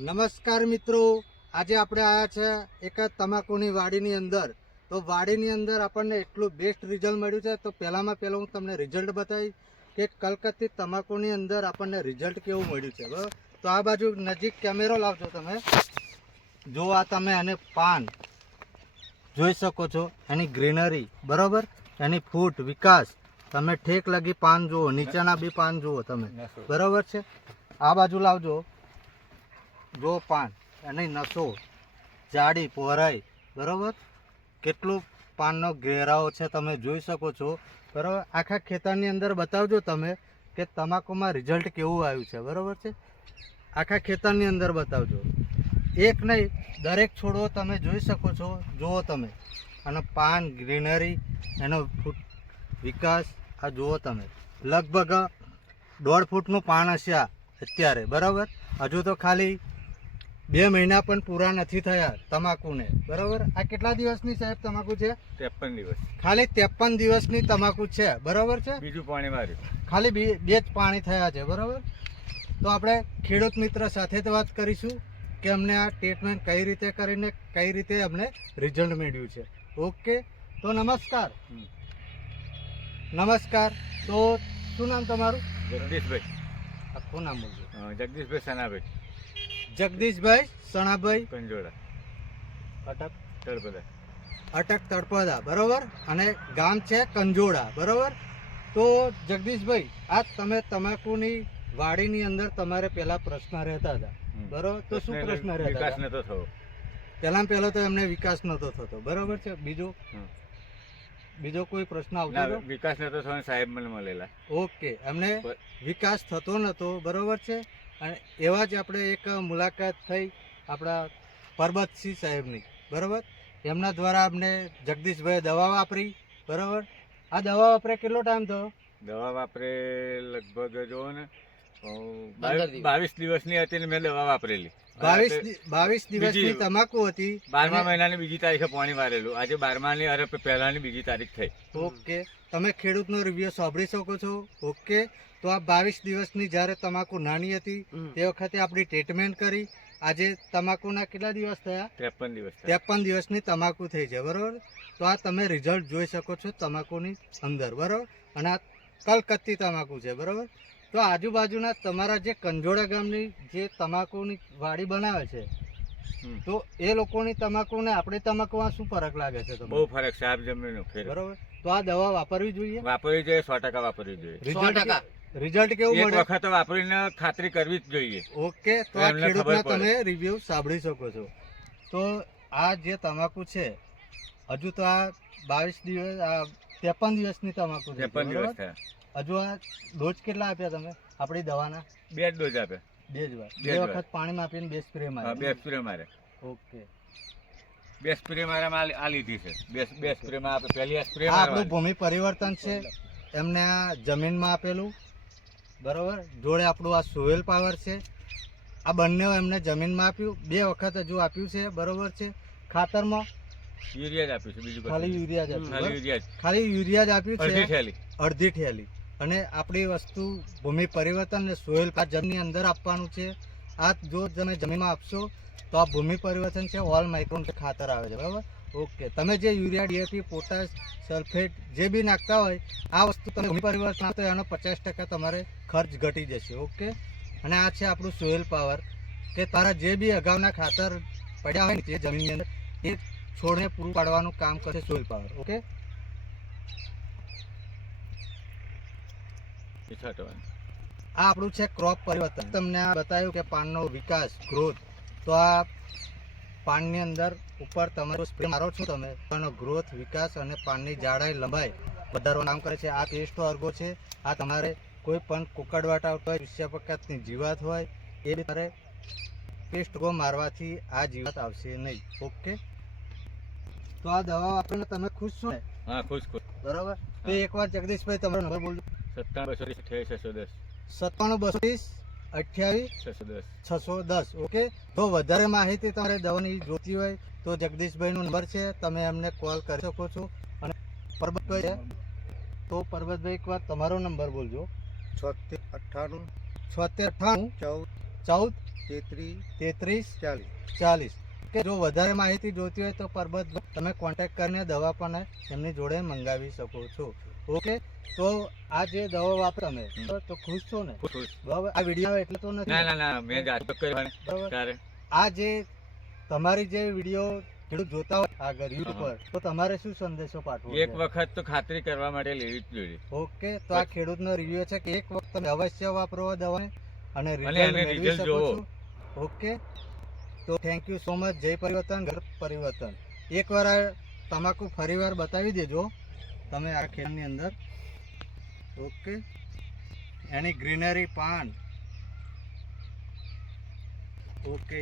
નમસ્કાર મિત્રો. આજે આપણે આવ્યા છે એક તમાકુની વાડીની અંદર. તો વાડીની અંદર આપણને એટલું બેસ્ટ રિઝલ્ટ મળ્યું છે. તો પહેલામાં પહેલાં હું તમને રિઝલ્ટ બતાવીશ કે કલકત્તી તમાકુની અંદર આપણને રિઝલ્ટ કેવું મળ્યું છે બરાબર? તો આ બાજુ નજીક કેમેરો લાવજો તમે. જો આ તમે એને પાન જોઈ શકો છો એની ગ્રીનરી બરાબર? એની ફૂટ વિકાસ. તમે ઠેક લગી પાન જુઓ નીચેના બી પાન જુઓ તમે. બરાબર છે? આ બાજુ લાવજો. જો પાન એની નસો. જાડી પહોળાઈ, બરાબર? કેટલું પાનનો ઘેરાવો છે તમે જોઈ શકો છો. બરાબર? આખા ખેતરની અંદર બતાવજો તમે કે તમાકુમાં રિઝલ્ટ કેવું આવ્યું છે, બરાબર છે? આખા ખેતરની અંદર બતાવજો. એક નહીં, દરેક છોડવો તમે જોઈ શકો છો, જુઓ તમે. અને પાન, ગ્રીનરી, એનો ફૂટ વિકાસ, આ જુઓ તમે. લગભગ દોઢ ફૂટનું પાન હશે અત્યારે, બરાબર? હજુ તો ખાલી બે મહિના પણ પૂરા નથી થયા તમાકુને. બરાબર? આ કેટલા દિવસની સાહેબ તમાકુ છે? ત્રેપન દિવસ. ખાલી ત્રેપન દિવસની તમાકુ છે. બરાબર છે? બીજું પાણી માર્યું ખાલી બે બે જ પાણી થયા છે બરાબર? તો આપણે ખેડૂત મિત્ર સાથે જ વાત કરીશું કે અમને આ ટ્રીટમેન્ટ કઈ રીતે કરીને કઈ રીતે અમને રિઝલ્ટ મેળવ્યું છે. ઓકે તો નમસ્કાર. નમસ્કાર. તો શું નામ તમારું? જગદીશભાઈ. આખું નામ બોલજો જગદીશભાઈ સનાભાઈ. જગદીશભાઈ સણાભાઈ. પંજોડા અટક. તળપદા. અટક તળપદા બરોબર? અને ગામ છે કંજોડા બરોબર? તો જગદીશભાઈ આ તમે તમાકુની વાડીની અંદર તમારે પેલા પ્રશ્ન રહેતા હતા. બરોબર? તો શું પ્રશ્ન રહેતા હતા? પહેલા પહેલો તો એમને વિકાસ નતો થતો. બરોબર છે? બીજો? બીજો કોઈ પ્રશ્ન આવતો વિકાસ નતો થયો સાહેબ મને મળેલા. ઓકે. એમને વિકાસ થતો નતો. બરોબર છે? અને એવા જ આપણે એક મુલાકાત થઈ આપણા પરબતસિંહ સાહેબની બરાબર? એમના દ્વારા અમને જગદીશભાઈ દવા વાપરી બરાબર? આ દવા વાપરે કેટલો ટાઈમ થયો? દવા વાપરે લગભગ જો ને બાવીસ- દિવસની હતી ને મેં દવા વાપરેલી. બાવીસ બાવીસ દિવસની તમાકુ હતી. બારમા મહિનાની બીજી તારીખે પાણી વારેલું. આજે બારમાની અરે પહેલાની બીજી તારીખ થઈ. ઓકે. તમે ખેડૂતનો રિવ્યુ સાંભળી શકો છો. ઓકે. તો આ બાવીસ દિવસની જ્યારે તમાકુ નાની હતી તે વખતે આપણી ટ્રીટમેન્ટ કરી. આજે તમાકુના કેટલા દિવસ થયા? ત્રેપન દિવસ ત્રેપન દિવસની તમાકુ થઈ છે બરોબર? તો આ તમે રિઝલ્ટ જોઈ શકો છો તમાકુની અંદર બરોબર? અને આ કલકત્તી તમાકુ છે બરોબર? તો આજુબાજુના તમારા જે કંજોડા ગામની જે તમાકુની વાડી બનાવે છે તો એ લોકોની તમાકુ ને આપણી તમાકુમાં શું ફરક લાગે છે તમને? બહુ ફરક છે આપ જમીનનો ફેર. બરોબર? તો આ દવા વાપરવી જોઈએ? વાપરવી જોઈએ સો ટકા વાપરવી જોઈએ. રિઝલ્ટ રિઝલ્ટ કેવું એક મળે વખત વાપરીને ખાતરી કરવી જ જોઈએ. ઓકે તો આ ખેડૂતના તમે રિવ્યુ સાંભળી શકો છો. તો આ જે તમાકુ છે હજુ તો આ બાવીસ દિવસ આ ત્રેપન દિવસની તમાકુ છે ત્રેપન દિવસ હજુ આ ડોઝ કેટલા આપ્યા તમે? આપણી દવાના? બે ડોઝ આપ્યા. બે જ વાર. બે. વખત પાણીમાં આપીને બે સ્પ્રે મારે. બે સ્પ્રે મારે. ઓકે. બે સ્પ્રે મારે આ લીધી છે. બે બે સ્પ્રે માં આપે. પહેલી સ્પ્રે આપણું ભૂમિ પરિવર્તન છે. એમને આ જમીનમાં આપેલું. બરોબર? જોડે આપણું આ સોઇલ પાવર છે. આ બંને એમને જમીનમાં આપ્યું. બે વખત હજુ આપ્યું છે. બરોબર છે? ખાતરમાં યુરિયા જ આપ્યું છે બીજું ખાલી યુરિયા જ આપ્યું ખાલી યુરિયા જ. ખાલી યુરિયા જ આપ્યું અડધી છે. અડધી ઠેલી અને આપણી વસ્તુ ભૂમિ પરિવર્તન ને સોઇલ જમીનની અંદર આપવાનું છે. આ જો તમે જમીનમાં આપશો તો આ ભૂમિ પરિવર્તન છે. ઓલ માઇક્રોન ખાતર આવે છે. બરાબર? ઓકે. તમે જે યુરિયા ડીએપી પોટાશ, સલ્ફેટ જે બી નાખતા હોય, આ વસ્તુ તમે પરિવર્તન આપો તો એનો પચાસ ટકા તમારે ખર્ચ ઘટી જશે, ઓકે? અને આ છે આપણું સોઇલ પાવર, કે તારા જે બી અગાઉના ખાતર પડ્યા હોય ને તે જમીનની અંદર, એ છોડને પૂરું પાડવાનું કામ કરશે સોઇલ પાવર, ઓકે? આ આપણું છે ક્રોપ પરિવર્તન. તમને આ બતાવ્યું કે પાનનો વિકાસ, ગ્રોથ. તો આ પાનની અંદર ઉપર તમારો સ્પ્રે મારો છો તમે એનો ગ્રોથ વિકાસ અને પાનની જાડાઈ લંબાઈ વધારવાનું કામ કરે છે. આ પેસ્ટો અર્ગો છે. આ તમારે કોઈ પણ કુકડવાટા હોય વિષયપકાતની જીવાત હોય એ તમારે પેસ્ટ ગો મારવાથી આ જીવાત આવશે નહીં. ઓકે તો આ દવા વાપરીને તમે ખુશ છો ને? હા ખુશ ખુશ. બરાબર? તો એકવાર જગદીશભાઈ તમારો નંબર બોલજો. સત્તાણું બસો ત્રીસ અઠ્યાવીસ છસો દસ. સત્તાણું બસો ત્રીસ અઠ્યાવીસ છસો દસ. ઓકે? તો વધારે માહિતી તમારે દવાની જોતી હોય તો જગદીશભાઈનો નંબર છે તમે એમને કોલ કરી શકો છો. અને પરબતભાઈ છે તો પરબતભાઈ એકવાર તમારો નંબર બોલજો. છોતેર અઠ્ઠાણું છોતેર અઠ્ઠાણું ચૌદ ચૌદ તેત્રીસ તેત્રીસ ચાલીસ. ચાલીસ. કે જો વધારે માહિતી જોતી હોય તો પરબત તમે કોન્ટેક્ટ કરીને દવા પણ એમની જોડે મંગાવી શકો છો. ઓકે તો આ જે દવા વાપરો તમે તો ખુશ છો ને? બરાબર આ વીડિયો એટલે તો નથી. ના ના મેં જાતે કર્યો ને આ જે તમારી જે વીડિયો ખેડૂત જોતા હોય આગળ યુટ્યુબ પર તો તમારે શું સંદેશો પાઠવો એક વખત તો ખાતરી કરવા માટે લેવી જ જોઈએ. ઓકે તો આ ખેડૂતનો રિવ્યુ છે કે એક વખત તમે અવશ્ય વાપરો દવા અને રિઝલ્ટ જોવો. ઓકે તો થેન્ક યુ સો મચ જય પરિવર્તન ઘર પરિવર્તન. એકવાર આ તમાકુ ફરીવાર બતાવી દેજો. તમે આ ખેતરની અંદર. ઓકે એની ગ્રીનરી પાન ઓકે